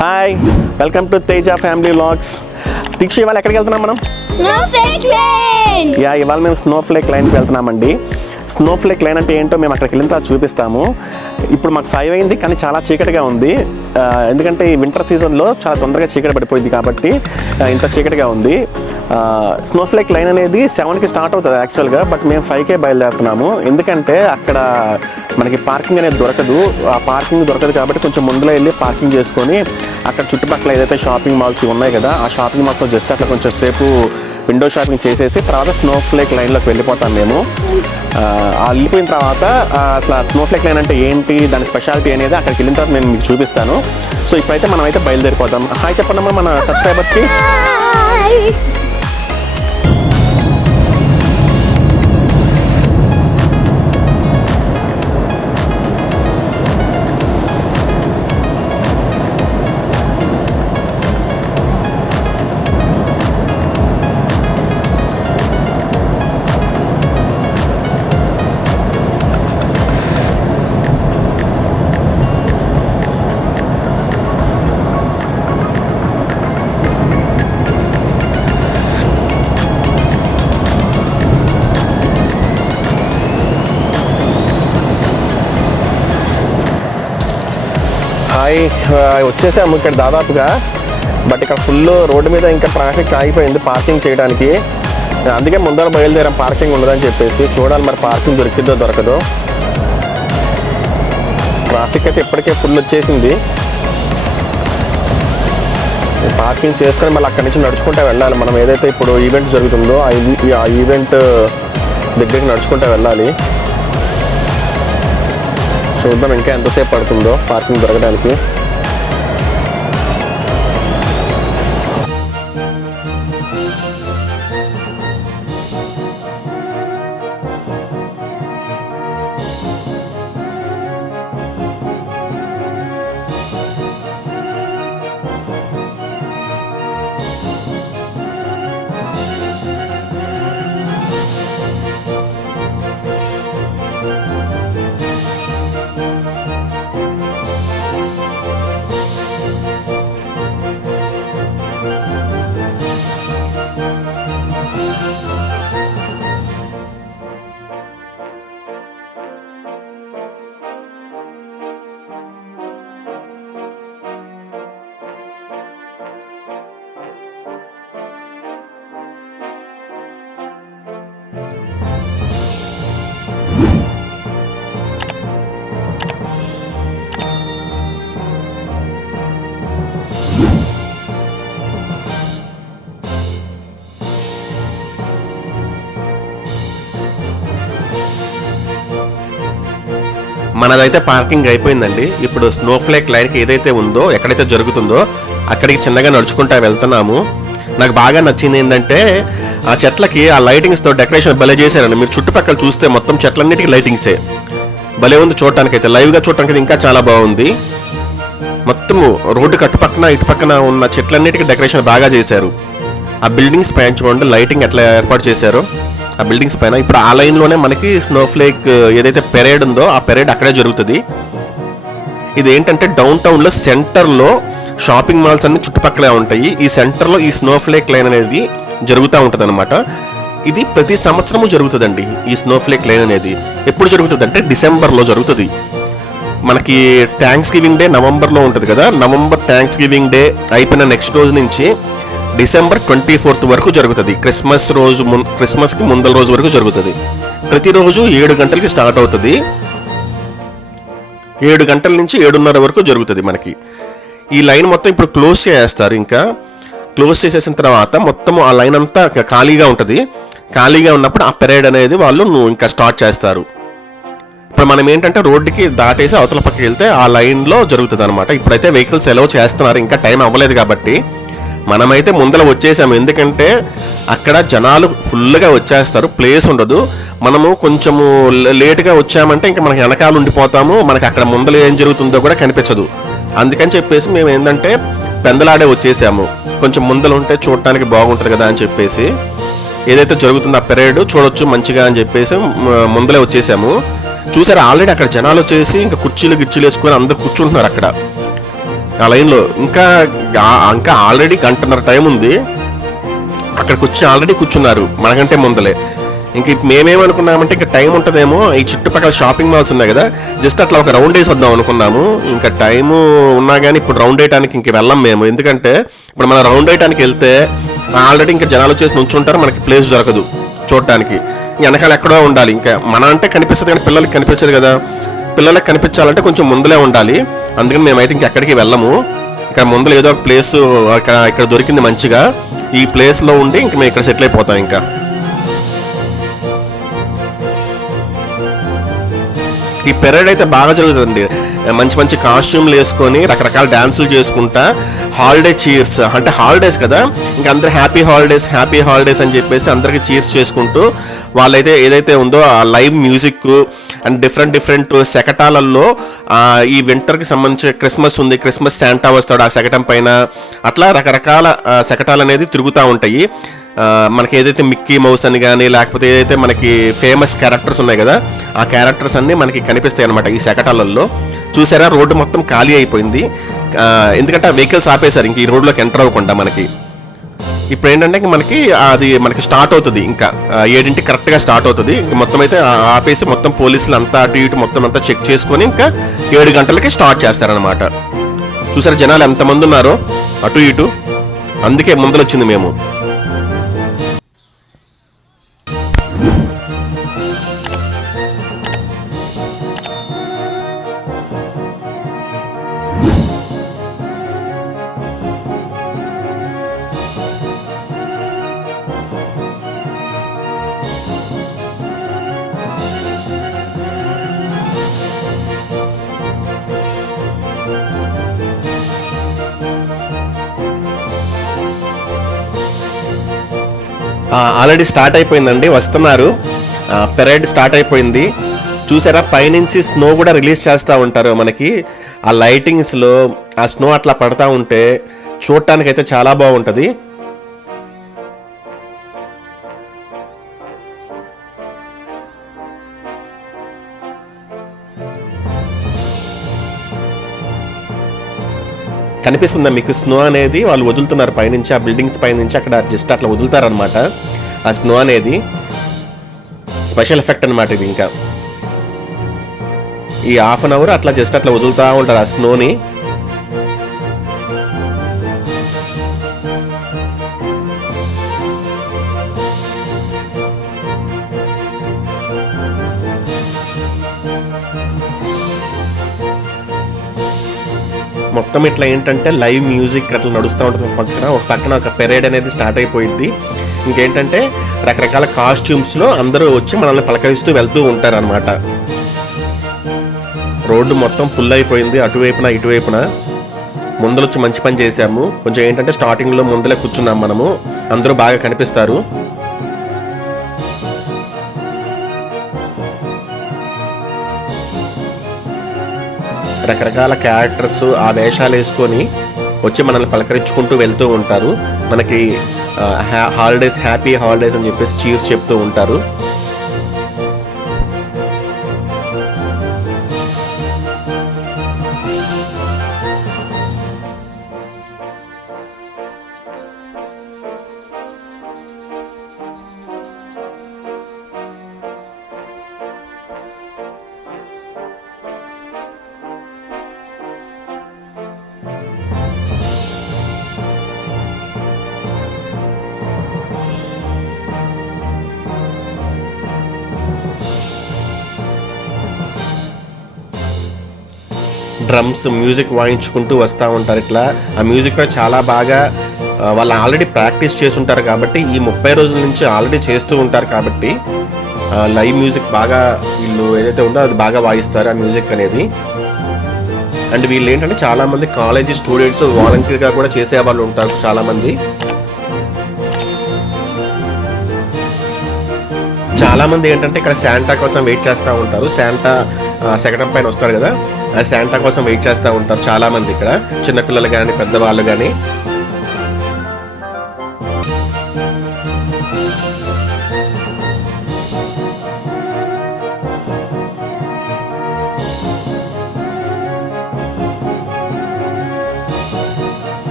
Hi, welcome to Teja family vlogs. Deeksha, ఇవాళ ఎక్కడికి వెళ్తున్నాం మనం? Snowflake line. ఇవాళ మేము స్నోఫ్లేక్ లైన్కి వెళ్తున్నామండి. స్నోఫ్లేక్ లైన్ అంటే ఏంటో మేము అక్కడికి వెళ్ళిన తర్వాత చూపిస్తాము. ఇప్పుడు మాకు 5 అయింది, కానీ చాలా చీకటిగా ఉంది. ఎందుకంటే ఈ వింటర్ సీజన్లో చాలా తొందరగా చీకటి పడిపోయింది కాబట్టి ఇంత చీకటిగా ఉంది. స్నోఫ్లేక్ లైన్ అనేది 7కి స్టార్ట్ అవుతుంది యాక్చువల్గా, బట్ మేము 5కే బయలుదేరుతున్నాము. ఎందుకంటే అక్కడ మనకి పార్కింగ్ అనేది దొరకదు. ఆ పార్కింగ్ దొరకదు కాబట్టి కొంచెం ముందులో వెళ్ళి పార్కింగ్ చేసుకొని అక్కడ చుట్టుపక్కల ఏదైతే షాపింగ్ మాల్స్ ఉన్నాయి కదా, ఆ షాపింగ్ మాల్స్లో జస్ట్ అట్లా కొంచెం సేపు విండో షాపింగ్ చేసేసి తర్వాత స్నోఫ్లేక్ లైన్లోకి వెళ్ళిపోతాం మేము. వెళ్ళిపోయిన తర్వాత అసలు స్నోఫ్లేక్ లైన్ అంటే ఏంటి, దాని స్పెషాలిటీ అనేది అక్కడికి వెళ్ళిన తర్వాత నేను మీకు చూపిస్తాను. సో ఇప్పుడైతే మనం అయితే బయలుదేరిపోతాం. హాయ్ చెప్పండి మన సబ్స్క్రైబర్స్కి. వచ్చేసాము ఇక్కడ దాదాపుగా. బట్ ఇక్కడ ఫుల్ రోడ్డు మీద ఇంకా ట్రాఫిక్ ఆగిపోయింది పార్కింగ్ చేయడానికి. అందుకే ముందర బయలుదేరాం పార్కింగ్ ఉండదని చెప్పేసి. చూడాలి మరి పార్కింగ్ దొరికిద్దో దొరకదో. ట్రాఫిక్ అయితే ఇప్పటికే ఫుల్ వచ్చేసింది. పార్కింగ్ చేసుకొని మళ్ళీ అక్కడి నుంచి నడుచుకుంటూ వెళ్ళాలి. మనం ఏదైతే ఇప్పుడు ఈవెంట్ జరుగుతుందో ఆ ఈవెంట్ దగ్గరికి నడుచుకుంటూ వెళ్ళాలి. చూద్దాం ఇంకా ఎంతసేపు పడుతుందో పార్కింగ్ దొరకడానికి. మనదైతే పార్కింగ్ అయిపోయిందండి. ఇప్పుడు స్నోఫ్లేక్ లైన్కి ఏదైతే ఉందో, ఎక్కడైతే జరుగుతుందో అక్కడికి చిన్నగా నడుచుకుంటా వెళ్తున్నాము. నాకు బాగా నచ్చింది ఏంటంటే ఆ చెట్లకి ఆ లైటింగ్స్తో డెకరేషన్ భలే చేశారండి. మీరు చుట్టుపక్కల చూస్తే మొత్తం చెట్లన్నిటికీ లైటింగ్సే భలే ఉంది చూడటానికైతే. లైవ్గా చూడటానికి ఇంకా చాలా బాగుంది. మొత్తము రోడ్డు కట్టుపక్కన ఇటుపక్కన ఉన్న చెట్లన్నిటికీ డెకరేషన్ బాగా చేశారు. ఆ బిల్డింగ్స్ పైన చూడండి లైటింగ్ ఎట్లా ఏర్పాటు చేశారు ఆ బిల్డింగ్స్ పైన. ఇప్పుడు ఆ లైన్లోనే మనకి స్నోఫ్లేక్ ఏదైతే పెరేడ్ ఉందో ఆ పెరేడ్ అక్కడే జరుగుతుంది. ఇది ఏంటంటే డౌన్ టౌన్లో సెంటర్లో షాపింగ్ మాల్స్ అన్ని చుట్టుపక్కలే ఉంటాయి. ఈ సెంటర్లో ఈ స్నోఫ్లేక్ లైన్ అనేది జరుగుతూ ఉంటుంది అనమాట. ఇది ప్రతి సంవత్సరము జరుగుతుందండి. ఈ స్నోఫ్లేక్ లైన్ అనేది ఎప్పుడు జరుగుతుంది అంటే డిసెంబర్లో జరుగుతుంది. మనకి థ్యాంక్స్ గివింగ్ డే నవంబర్లో ఉంటుంది కదా. నవంబర్ థ్యాంక్స్ గివింగ్ డే అయిపోయిన నెక్స్ట్ రోజు నుంచి డిసెంబర్ 24th వరకు జరుగుతుంది. క్రిస్మస్కి ముందల రోజు వరకు జరుగుతుంది. ప్రతిరోజు 7 గంటలకి స్టార్ట్ అవుతుంది. 7 గంటల నుంచి 7:30 వరకు జరుగుతుంది మనకి. ఈ లైన్ మొత్తం ఇప్పుడు క్లోజ్ చేసేస్తారు. ఇంకా క్లోజ్ చేసేసిన తర్వాత మొత్తం ఆ లైన్ అంతా ఖాళీగా ఉంటుంది. ఖాళీగా ఉన్నప్పుడు ఆ పెరేడ్ అనేది వాళ్ళు ఇంకా స్టార్ట్ చేస్తారు. ఇప్పుడు మనం ఏంటంటే రోడ్డుకి దాటేసి అవతల పక్కకి వెళ్తే ఆ లైన్లో జరుగుతుంది అనమాట. ఇప్పుడైతే వెహికల్స్ ఎలవ్ చేస్తున్నారు, ఇంకా టైం అవ్వలేదు కాబట్టి. మనమైతే ముందర వచ్చేసాము. ఎందుకంటే అక్కడ జనాలు ఫుల్గా వచ్చేస్తారు, ప్లేస్ ఉండదు. మనము కొంచెము లేట్గా వచ్చామంటే ఇంకా మనకి వెనకాల ఉండిపోతాము. మనకి అక్కడ ముందర ఏం జరుగుతుందో కూడా కనిపించదు. అందుకని చెప్పేసి మేము ఏంటంటే పెందలాడే వచ్చేసాము. కొంచెం ముందర ఉంటే చూడటానికి బాగుంటుంది కదా అని చెప్పేసి. ఏదైతే జరుగుతుందో ఆ పెరేడ్ చూడొచ్చు మంచిగా అని చెప్పేసి ముందలే వచ్చేసాము. చూసారా ఆల్రెడీ అక్కడ జనాలు వచ్చేసి ఇంకా కుర్చీలు గిర్చీలు వేసుకొని అందరు కూర్చుంటున్నారు అక్కడ. ఆ లైన్లో ఇంకా ఆల్రెడీ గంటన్నర టైం ఉంది. అక్కడికి ఆల్రెడీ కూర్చున్నారు మనకంటే ముందలే. ఇంక మేమేమనుకున్నామంటే ఇంకా టైం ఉంటుందేమో, ఈ చుట్టుపక్కల షాపింగ్ మాల్స్ ఉన్నాయి కదా, జస్ట్ అట్లా ఒక రౌండ్ వేసి వద్దాం అనుకున్నాము. ఇంకా టైము ఉన్నా కానీ ఇప్పుడు రౌండ్ వేయడానికి ఇంక వెళ్ళాం మేము. ఎందుకంటే ఇప్పుడు మనం రౌండ్ వేయడానికి వెళ్తే ఆల్రెడీ ఇంకా జనాలు వచ్చేసి నుంచుంటారు, మనకి ప్లేస్ దొరకదు చూడటానికి. వెనకాల ఎక్కడో ఉండాలి. ఇంకా మన అంటే కనిపిస్తుంది కానీ పిల్లలకి కనిపించదు కదా, పిల్లలకి కనిపించాలంటే కొంచెం ముందులే ఉండాలి. అందుకని మేమైతే ఇంకెక్కడికి వెళ్ళము. ఇక్కడ ముందులో ఏదో ఒక ప్లేస్ ఇక్కడ దొరికింది మంచిగా, ఈ ప్లేస్లో ఉండి ఇంక మేము ఇక్కడ సెటిల్ అయిపోతాం. ఇంకా ఈ పెరేడ్ అయితే బాగా జరుగుతుందండి. మంచి మంచి కాస్ట్యూమ్లు వేసుకొని రకరకాల డ్యాన్సులు చేసుకుంటా, హాలిడే చీర్స్ అంటే హాలిడేస్ కదా, ఇంకా అందరూ హ్యాపీ హాలిడేస్ అని చెప్పేసి అందరికీ చీర్స్ చేసుకుంటూ వాళ్ళైతే ఏదైతే ఉందో ఆ లైవ్ మ్యూజిక్ అండ్ డిఫరెంట్ శకటాలలో ఈ వింటర్కి సంబంధించి క్రిస్మస్ ఉంది, క్రిస్మస్ శాంటా వస్తాడు ఆ శకటం పైన, అట్లా రకరకాల శకటాలు అనేది తిరుగుతూ ఉంటాయి. మనకి ఏదైతే మిక్కీ మౌస్ అని కానీ లేకపోతే ఏదైతే మనకి ఫేమస్ క్యారెక్టర్స్ ఉన్నాయి కదా, ఆ క్యారెక్టర్స్ అన్నీ మనకి కనిపిస్తాయి అనమాట ఈ శకటాలలో. చూసారా, రోడ్డు మొత్తం ఖాళీ అయిపోయింది. ఎందుకంటే ఆ వెహికల్స్ ఆపేశారు ఇంక ఈ రోడ్లోకి ఎంటర్ అవ్వకుండా. మనకి ఇప్పుడు ఏంటంటే మనకి స్టార్ట్ అవుతుంది, ఇంకా 7 కరెక్ట్గా స్టార్ట్ అవుతుంది. ఇంక మొత్తం అయితే ఆపేసి మొత్తం పోలీసులు అంతా అటు ఇటు మొత్తం అంతా చెక్ చేసుకొని ఇంకా 7 గంటలకి స్టార్ట్ చేస్తారనమాట. చూసారా జనాలు ఎంతమంది ఉన్నారో అటు ఇటు, అందుకే ముందలొచ్చింది మేము. ఆల్రెడీ స్టార్ట్ అయిపోయిందండి, వస్తున్నారు. పెరేడ్ స్టార్ట్ అయిపోయింది. చూసారా, పైనుంచి స్నో కూడా రిలీజ్ చేస్తూ ఉంటారు మనకి. ఆ లైటింగ్స్లో ఆ స్నో అట్లా పడతా ఉంటే చూడటానికైతే చాలా బాగుంటుంది. కనిపిస్తుందా మీకు స్నో అనేది? వాళ్ళు వదులుతున్నారు పైనుంచి, ఆ బిల్డింగ్స్ పైనుంచి అక్కడ జస్ట్ అట్లా వదులుతారనమాట ఆ స్నో అనేది. స్పెషల్ ఎఫెక్ట్ అనమాట ఇది. ఇంకా ఈ హాఫ్ అన్ అవర్ అట్లా జస్ట్ అట్లా వదులుతూ ఉంటారు ఆ స్నోని. మొత్తం ఇట్లా ఏంటంటే లైవ్ మ్యూజిక్ అట్లా నడుస్తూ ఉంటుంది. ఒక పక్కన ఒక పెరేడ్ అనేది స్టార్ట్ అయిపోయింది. ఇంకేంటంటే రకరకాల కాస్ట్యూమ్స్లో అందరూ వచ్చి మనల్ని పలకరిస్తూ వెళ్తూ ఉంటారనమాట. రోడ్డు మొత్తం ఫుల్ అయిపోయింది, అటువైపున ఇటువైపున. ముందలొచ్చి మంచి పని చేశాము. కొంచెం ఏంటంటే స్టార్టింగ్లో ముందలే కూర్చున్నాం మనము, అందరూ బాగా కనిపిస్తారు. రకరకాల క్యారెక్టర్స్ ఆ వేషాలు వేసుకొని వచ్చి మనల్ని పలకరించుకుంటూ వెళ్తూ ఉంటారు. మనకి హ్యాపీ హాలిడేస్ అని చెప్పేసి చీర్స్ చెప్తూ ఉంటారు. డ్రమ్స్ మ్యూజిక్ వాయించుకుంటూ వస్తూ ఉంటారు. ఇట్లా ఆ మ్యూజిక్ కూడా చాలా బాగా వాళ్ళు ఆల్రెడీ ప్రాక్టీస్ చేస్తుంటారు కాబట్టి, ఈ 30 రోజుల నుంచి ఆల్రెడీ చేస్తూ ఉంటారు కాబట్టి లైవ్ మ్యూజిక్ బాగా వీళ్ళు ఏదైతే ఉందో అది బాగా వాయిస్తారు ఆ మ్యూజిక్ అనేది. అండ్ వీళ్ళు ఏంటంటే చాలామంది కాలేజీ స్టూడెంట్స్ వాలంటీర్గా కూడా చేసే వాళ్ళు ఉంటారు చాలామంది. చాలామంది ఏంటంటే ఇక్కడ శాంటా కోసం వెయిట్ చేస్తూ ఉంటారు. శాంటా శకటం పైన వస్తాడు కదా, ఆ శాంటా కోసం వెయిట్ చేస్తూ ఉంటారు చాలామంది ఇక్కడ, చిన్నపిల్లలు కానీ పెద్దవాళ్ళు కానీ.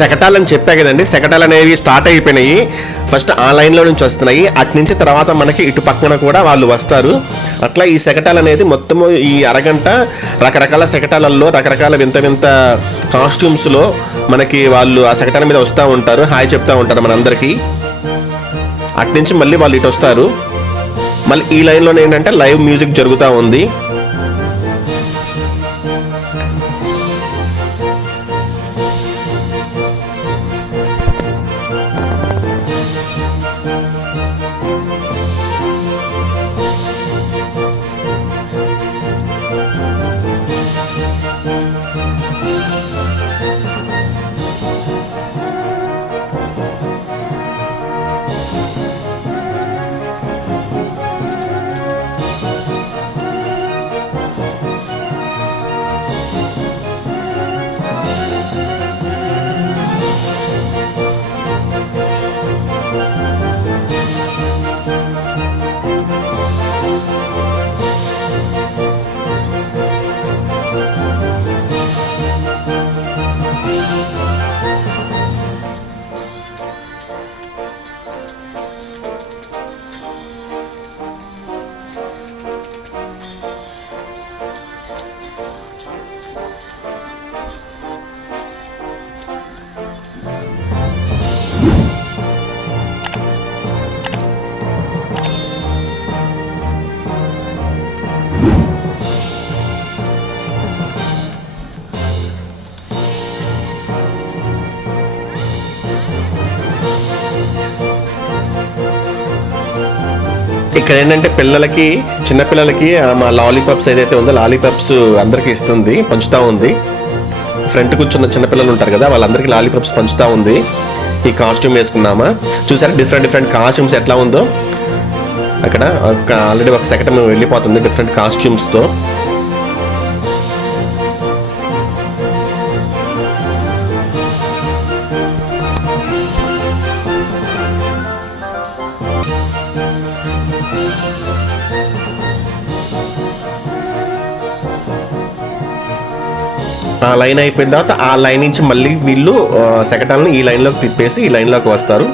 శకటాలని చెప్పా కదండి, శకటాలు అనేవి స్టార్ట్ అయిపోయినాయి. ఫస్ట్ ఆ లైన్లో నుంచి వస్తున్నాయి, అటు నుంచి తర్వాత మనకి ఇటు పక్కన కూడా వాళ్ళు వస్తారు. అట్లా ఈ శకటాలు అనేది మొత్తము ఈ అరగంట రకరకాల శకటాలలో రకరకాల వింత వింత కాస్ట్యూమ్స్లో మనకి వాళ్ళు ఆ శకటాల మీద వస్తూ ఉంటారు, హాయ్ చెప్తూ ఉంటారు మనందరికీ. అటు నుంచి మళ్ళీ వాళ్ళు ఇటు వస్తారు. మళ్ళీ ఈ లైన్లో ఏంటంటే లైవ్ మ్యూజిక్ జరుగుతూ ఉంది. ఇక్కడ ఏంటంటే పిల్లలకి, చిన్నపిల్లలకి మా లాలీపాప్స్ ఏదైతే ఉందో లాలీపాప్స్ అందరికీ ఇస్తుంది, పంచుతూ ఉంది. ఫ్రంట్ కూర్చున్న చిన్నపిల్లలు ఉంటారు కదా, వాళ్ళందరికీ లాలీపాప్స్ పంచుతూ ఉంది. ఈ కాస్ట్యూమ్ వేసుకున్నామా, చూసారా డిఫరెంట్ డిఫరెంట్ కాస్ట్యూమ్స్ ఎట్లా ఉందో. అక్కడ ఆల్రెడీ ఒక సెకండ్ వెళ్ళిపోతుంది డిఫరెంట్ కాస్ట్యూమ్స్తో. ఆ లైన్ అయిపోయిన తర్వాత ఆ లైన్ నుంచి మళ్ళీ వీళ్ళు శకటాలను ఈ లైన్లోకి తిప్పేసి ఈ లైన్లోకి వస్తారు.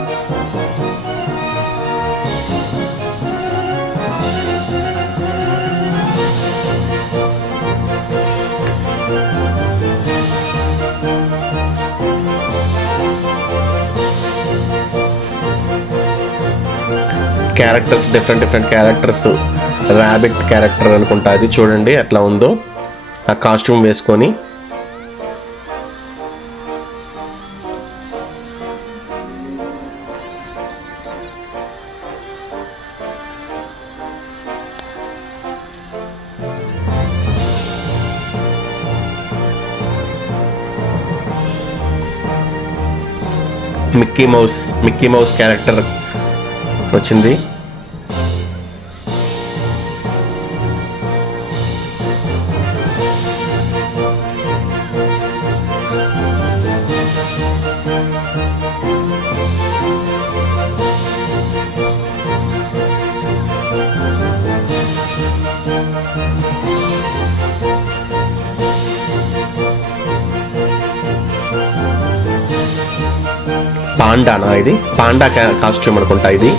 Characters, different different characters. Rabbit character అనుకుంటా, అది చూడండి ఎట్లా ఉందో ఆ కాస్ట్యూమ్ వేసుకొని. మిక్కీ మౌస్ క్యారెక్టర్ వచ్చింది. పాండానా, ఇది పాండా కాస్ట్యూమ్ అనుకుంటా ఇది.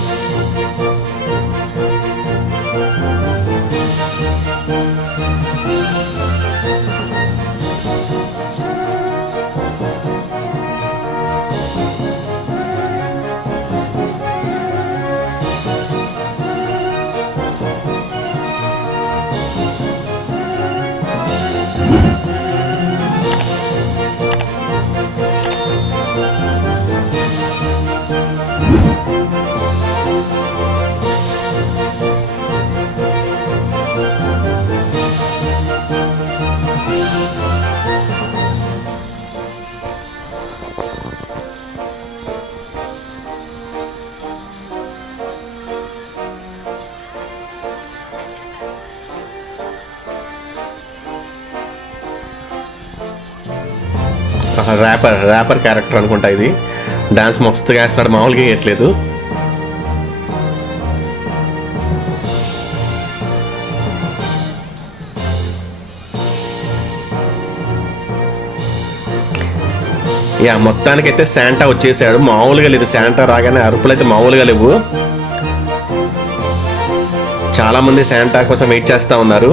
ర్యాపర్ క్యారెక్టర్ అనుకుంటా ఇది. డాన్స్ మస్తుగా వేస్తాడు, మామూలుగా వేయట్లేదు. యా, మొత్తానికైతే శాంటా వచ్చేసాడు. మామూలుగా లేదు, శాంటా రాగానే అరుపులు అయితే మామూలుగా లేవు. చాలా మంది శాంటా కోసం వెయిట్ చేస్తా ఉన్నారు.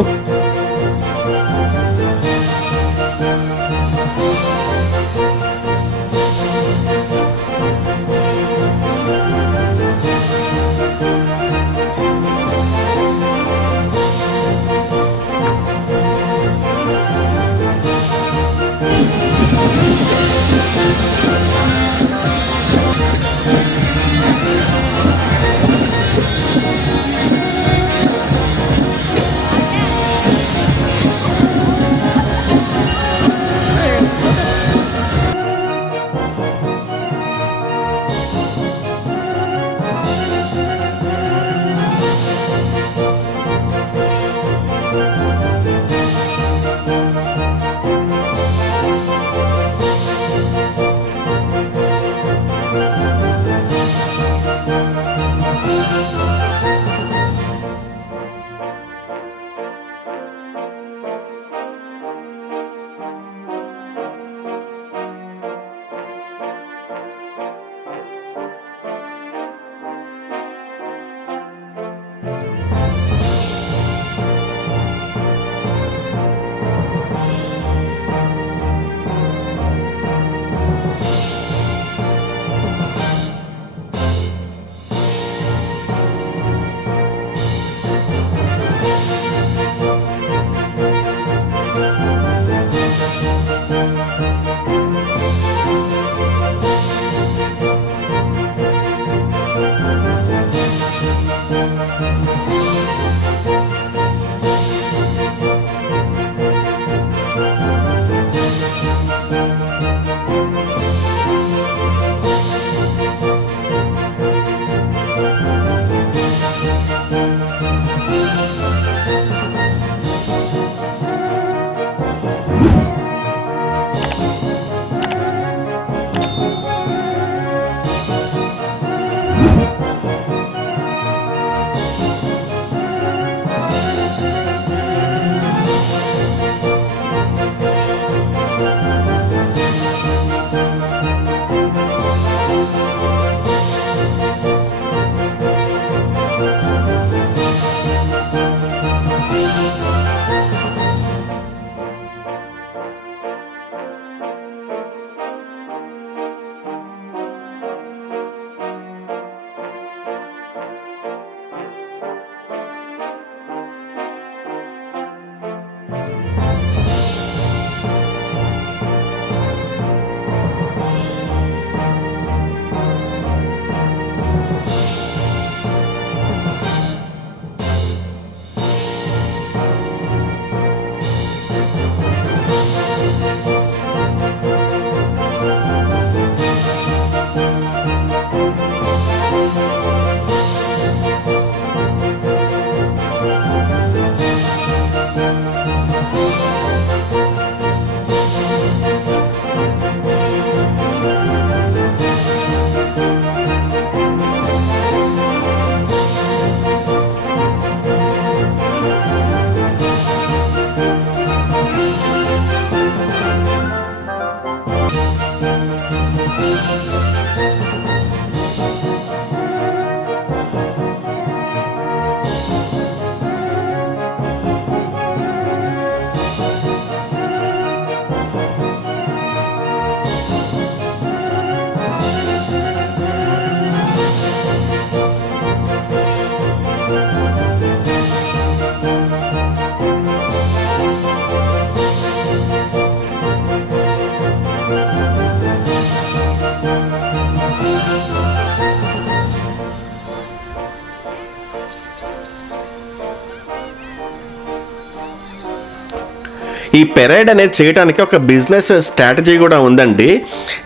ఈ పెరేడ్ అనేది చేయడానికి ఒక బిజినెస్ స్ట్రాటజీ కూడా ఉందండి.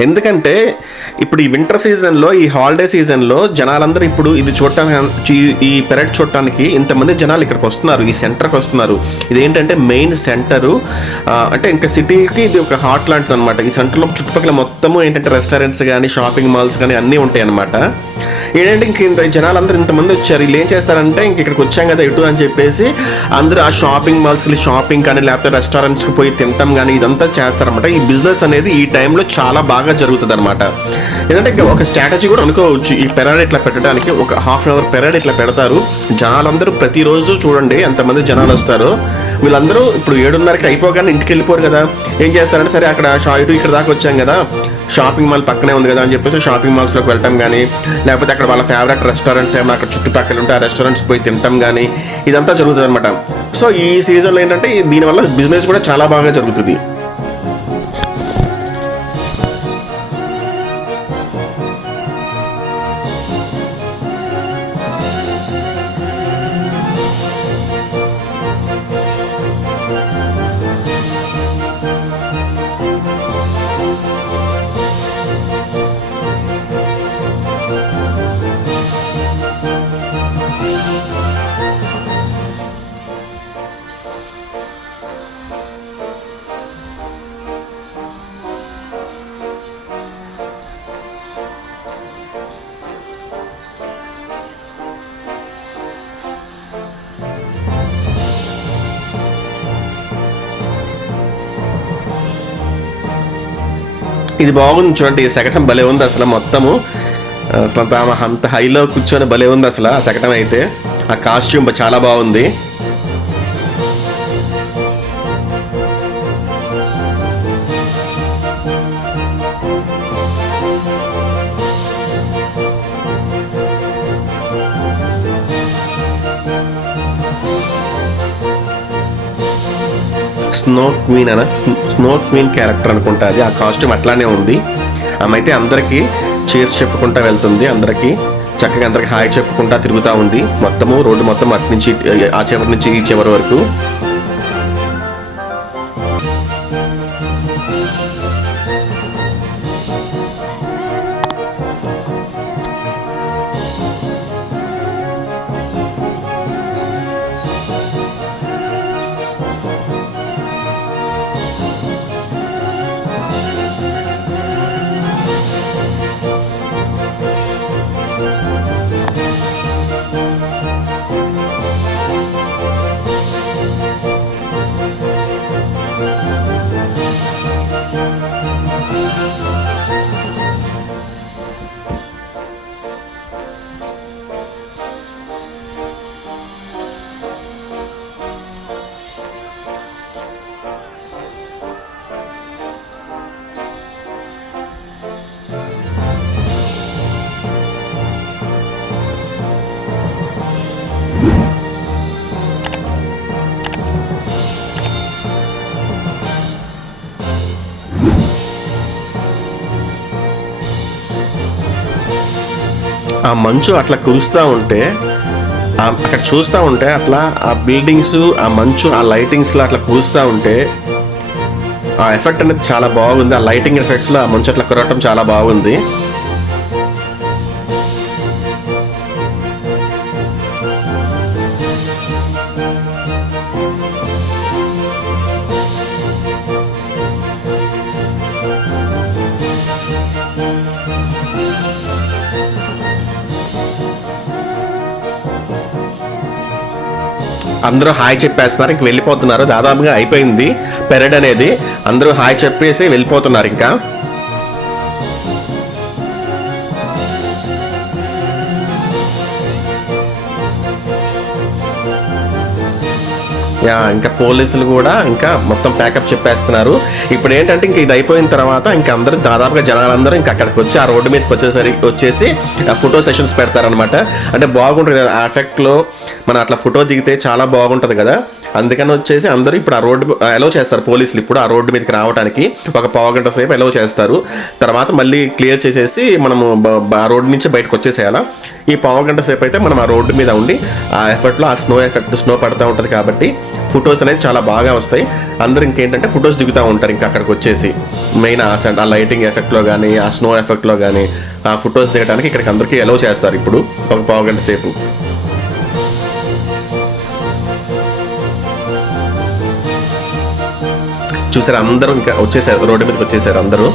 ఎందుకంటే ఇప్పుడు ఈ వింటర్ సీజన్లో, ఈ హాలిడే సీజన్లో జనాలందరూ ఇప్పుడు ఇది చూడటానికి, ఈ పెరేడ్ చూడటానికి ఇంతమంది జనాలు ఇక్కడికి వస్తున్నారు, ఈ సెంటర్కి వస్తున్నారు. ఇదేంటంటే మెయిన్ సెంటరు, అంటే ఇంకా సిటీకి ఇది ఒక హార్ట్ లాంటిది అనమాట. ఈ సెంటర్లో చుట్టుపక్కల మొత్తము ఏంటంటే రెస్టారెంట్స్ కానీ, షాపింగ్ మాల్స్ కానీ అన్నీ ఉంటాయి అన్నమాట. ఏంటంటే ఇంక ఇంత జనాలు అందరూ ఇంతమంది వచ్చారు, వీళ్ళు ఏం చేస్తారంటే ఇంక ఇక్కడికి వచ్చాం కదా ఎటు అని చెప్పేసి అందరూ ఆ షాపింగ్ మాల్స్కి వెళ్ళి షాపింగ్ కానీ లేకపోతే రెస్టారెంట్స్కి పోయి తింటాం కానీ ఇదంతా చేస్తారనమాట. ఈ బిజినెస్ అనేది ఈ టైంలో చాలా బాగా జరుగుతుంది అనమాట. ఎందుకంటే ఒక స్ట్రాటజీ కూడా అనుకోవచ్చు, ఈ పెరాడ్ ఇట్లా పెట్టడానికి ఒక హాఫ్ అన్ అవర్ పెరాడ్ ఇట్లా పెడతారు. జనాలందరూ ప్రతిరోజు చూడండి ఎంతమంది జనాలు వస్తారు. వీళ్ళందరూ ఇప్పుడు 7:30కి అయిపోగానే ఇంటికి వెళ్ళిపోరు కదా, ఏం చేస్తారంటే సరే అక్కడ ఇటు ఇక్కడ దాకా వచ్చాం కదా, షాపింగ్ మాల్ పక్కనే ఉంది కదా అని చెప్పేసి షాపింగ్ మాల్స్లోకి వెళ్ళటం కానీ లేకపోతే అక్కడ వాళ్ళ ఫేవరెట్ రెస్టారెంట్స్ ఏమైనా అక్కడ చుట్టుపక్కల ఉంటే ఆ రెస్టారెంట్స్ పోయి తినటం కానీ ఇదంతా జరుగుతుంది అనమాట. సో ఈ సీజన్లో ఏంటంటే దీనివల్ల బిజినెస్ కూడా చాలా బాగా జరుగుతుంది. ఇది బాగుంది చూడండి, ఈ శకటం భలే ఉంది అసలు. మొత్తము అసలు అంత హైలో కూర్చొని భలే ఉంది అసలు ఆ శకటం అయితే. ఆ కాస్ట్యూమ్ చాలా బాగుంది. స్నో క్వీన్ క్యారెక్టర్ అనుకుంటా అది. ఆ కాస్ట్యూమ్ అట్లానే ఉంది. ఆమె అయితే అందరికీ చేర్స్ చెప్పుకుంటా వెళ్తుంది, అందరికీ చక్కగా అందరికి హాయ్ చెప్పుకుంటా తిరుగుతూ ఉంది. మొత్తము రోడ్డు మొత్తం అటు నుంచి ఆ చివరి నుంచి ఈ చివరి వరకు. ఆ మంచు అట్లా కురుస్తూ ఉంటే అక్కడ చూస్తూ ఉంటే అట్లా ఆ బిల్డింగ్స్, ఆ మంచు, ఆ లైటింగ్స్లో అట్లా కురుస్తూ ఉంటే ఆ ఎఫెక్ట్ అనేది చాలా బాగుంది. ఆ లైటింగ్ ఎఫెక్ట్స్లో ఆ మంచు అట్లా కురవటం చాలా బాగుంది. అందరూ హాయ్ చెప్పేస్తున్నారు, ఇంక వెళ్ళిపోతున్నారు. దాదాపుగా అయిపోయింది పెరడ్ అనేది. అందరూ హాయ్ చెప్పేసి వెళ్ళిపోతున్నారు ఇంకా. ఇంకా పోలీసులు కూడా ఇంకా మొత్తం ప్యాకప్ చెప్పేస్తున్నారు. ఇప్పుడు ఏంటంటే ఇంకా ఇది అయిపోయిన తర్వాత ఇంకా అందరూ దాదాపుగా జనాలందరూ ఇంకా అక్కడికి వచ్చి ఆ రోడ్డు మీదకి వచ్చేసి ఫోటో సెషన్స్ పెడతారనమాట. అంటే బాగుంటుంది కదా ఆ ఎఫెక్ట్లో, మనం అట్లా ఫోటో దిగితే చాలా బాగుంటుంది కదా. అందుకని వచ్చేసి అందరూ ఇప్పుడు ఆ రోడ్డు అలౌ చేస్తారు. పోలీసులు ఇప్పుడు ఆ రోడ్డు మీదకి రావడానికి ఒక పావు గంట సేపు అలౌ చేస్తారు. తర్వాత మళ్ళీ క్లియర్ చేసేసి మనము ఆ రోడ్డు నుంచి బయటకు వచ్చేసేయాలా. ఈ పావు గంట సేపు అయితే మనం ఆ రోడ్డు మీద ఉండి ఆ ఎఫెక్ట్లో ఆ స్నో పడుతూ ఉంటుంది కాబట్టి ఫొటోస్ అనేది చాలా బాగా వస్తాయి. అందరూ ఇంకేంటంటే ఫొటోస్ దిగుతూ ఉంటారు ఇంకా అక్కడికి వచ్చేసి. మెయిన్ ఆ లైటింగ్ ఎఫెక్ట్లో కానీ ఆ స్నో ఎఫెక్ట్లో కానీ ఆ ఫొటోస్ దిగడానికి ఇక్కడికి అందరికీ అలౌ చేస్తారు ఇప్పుడు ఒక పావు గంట సేపు. చూసారు అందరూ ఇంకా వచ్చేసారు, రోడ్డు మీదకి వచ్చేసారు అందరూ.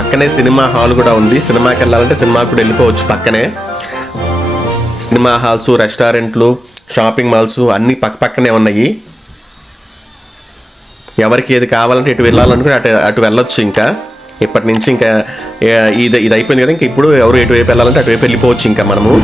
పక్కనే సినిమా హాల్ కూడా ఉంది. సినిమాకి వెళ్ళాలంటే సినిమాకి కూడా వెళ్ళిపోవచ్చు. పక్కనే సినిమా హాల్స్, రెస్టారెంట్లు, షాపింగ్ మాల్స్ అన్నీ పక్కనే ఉన్నాయి. ఎవరికి ఏది కావాలంటే ఇటు వెళ్ళాలనుకుంటే అటు వెళ్ళొచ్చు. ఇంకా ఇప్పటి నుంచి ఇంకా ఇది అయిపోయింది కదా, ఇంకా ఇప్పుడు ఎవరు ఎటువైపు వెళ్ళాలంటే అటువైపు వెళ్ళిపోవచ్చు ఇంకా మనము.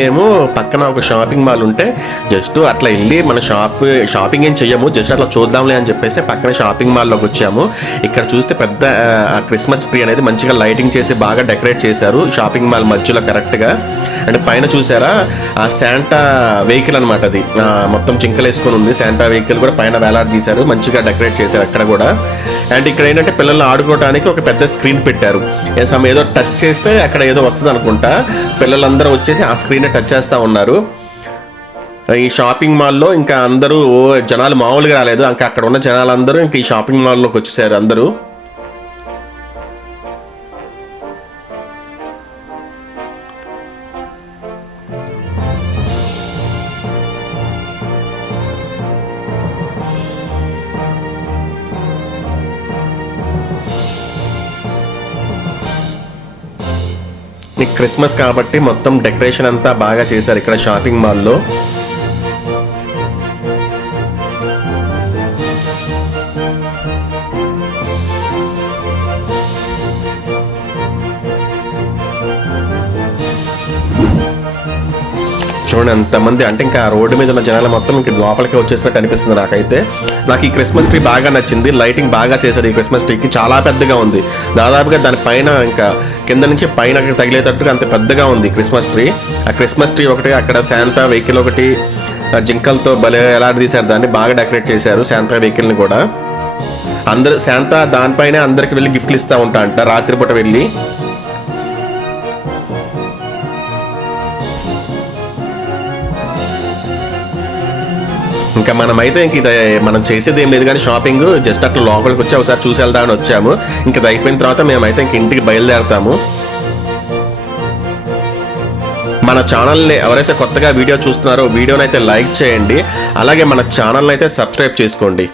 మేము పక్కన ఒక షాపింగ్ మాల్ ఉంటే జస్ట్ అట్లా వెళ్ళి మన షాపింగ్ ఏం చెయ్యము, జస్ట్ అట్లా చూద్దాంలే అని చెప్పేసి పక్కన షాపింగ్ మాల్లోకి వచ్చాము. ఇక్కడ చూస్తే పెద్ద క్రిస్మస్ ట్రీ అనేది మంచిగా లైటింగ్ చేసి బాగా డెకరేట్ చేశారు షాపింగ్ మాల్ మధ్యలో కరెక్ట్గా. అండ్ పైన చూసారా ఆ శాంటా వెహికల్ అనమాట, అది మొత్తం చింకలు వేసుకొని ఉంది. శాంటా వెహికల్ కూడా పైన వేలాడదీశారు, మంచిగా డెకరేట్ చేశారు అక్కడ కూడా. అండ్ ఇక్కడ ఏంటంటే పిల్లలు ఆడుకోవడానికి ఒక పెద్ద స్క్రీన్ పెట్టారు. ఏదో టచ్ చేస్తే అక్కడ ఏదో వస్తుంది అనుకుంటా, పిల్లలందరూ వచ్చేసి ఆ స్క్రీన్ టచ్ చేస్తూ ఉన్నారు. ఈ షాపింగ్ మాల్లో ఇంకా అందరూ జనాలు మామూలుగా రాలేదు, ఇంకా అక్కడ ఉన్న జనాలందరూ ఇంకా ఈ షాపింగ్ మాల్లోకి వచ్చేసారు అందరూ. క్రిస్మస్ కాబట్టి మొత్తం డెకరేషన్ అంతా బాగా చేశారు ఇక్కడ షాపింగ్ మాల్లో. చూడండి ఎంతమంది, అంటే ఇంకా రోడ్డు మీద ఉన్న జనాలు మొత్తం ఇంక లోపలికి వచ్చేసినట్టు అనిపిస్తుంది నాకైతే. నాకు ఈ క్రిస్మస్ ట్రీ బాగా నచ్చింది, లైటింగ్ బాగా చేశారు ఈ క్రిస్మస్ ట్రీకి. చాలా పెద్దగా ఉంది, దాదాపుగా దాని పైన ఇంకా కింద నుంచి పైన తగిలేటట్టుగా అంత పెద్దగా ఉంది క్రిస్మస్ ట్రీ. ఆ క్రిస్మస్ ట్రీ ఒకటి, అక్కడ శాంతా వెహికల్ ఒకటి జింకలతో భలే ఎలాడదీశారు, దాన్ని బాగా డెకరేట్ చేశారు శాంతా వెహికల్ని కూడా. అందరు శాంతా దానిపైనే అందరికి వెళ్ళి గిఫ్ట్లు ఇస్తూ ఉంటా అంట రాత్రిపూట వెళ్ళి. ఇంకా మనమైతే ఇంక ఇది మనం చేసేది ఏం లేదు కానీ షాపింగ్ జస్ట్ అట్లా లోపలికి వచ్చి ఒకసారి చూసి వెళ్దామని వచ్చాము. ఇంక ఇది అయిపోయిన తర్వాత మేమైతే ఇంక ఇంటికి బయలుదేరుతాము. మన ఛానల్ని ఎవరైతే కొత్తగా వీడియో చూస్తున్నారో వీడియోని అయితే లైక్ చేయండి, అలాగే మన ఛానల్ని అయితే సబ్స్క్రైబ్ చేసుకోండి.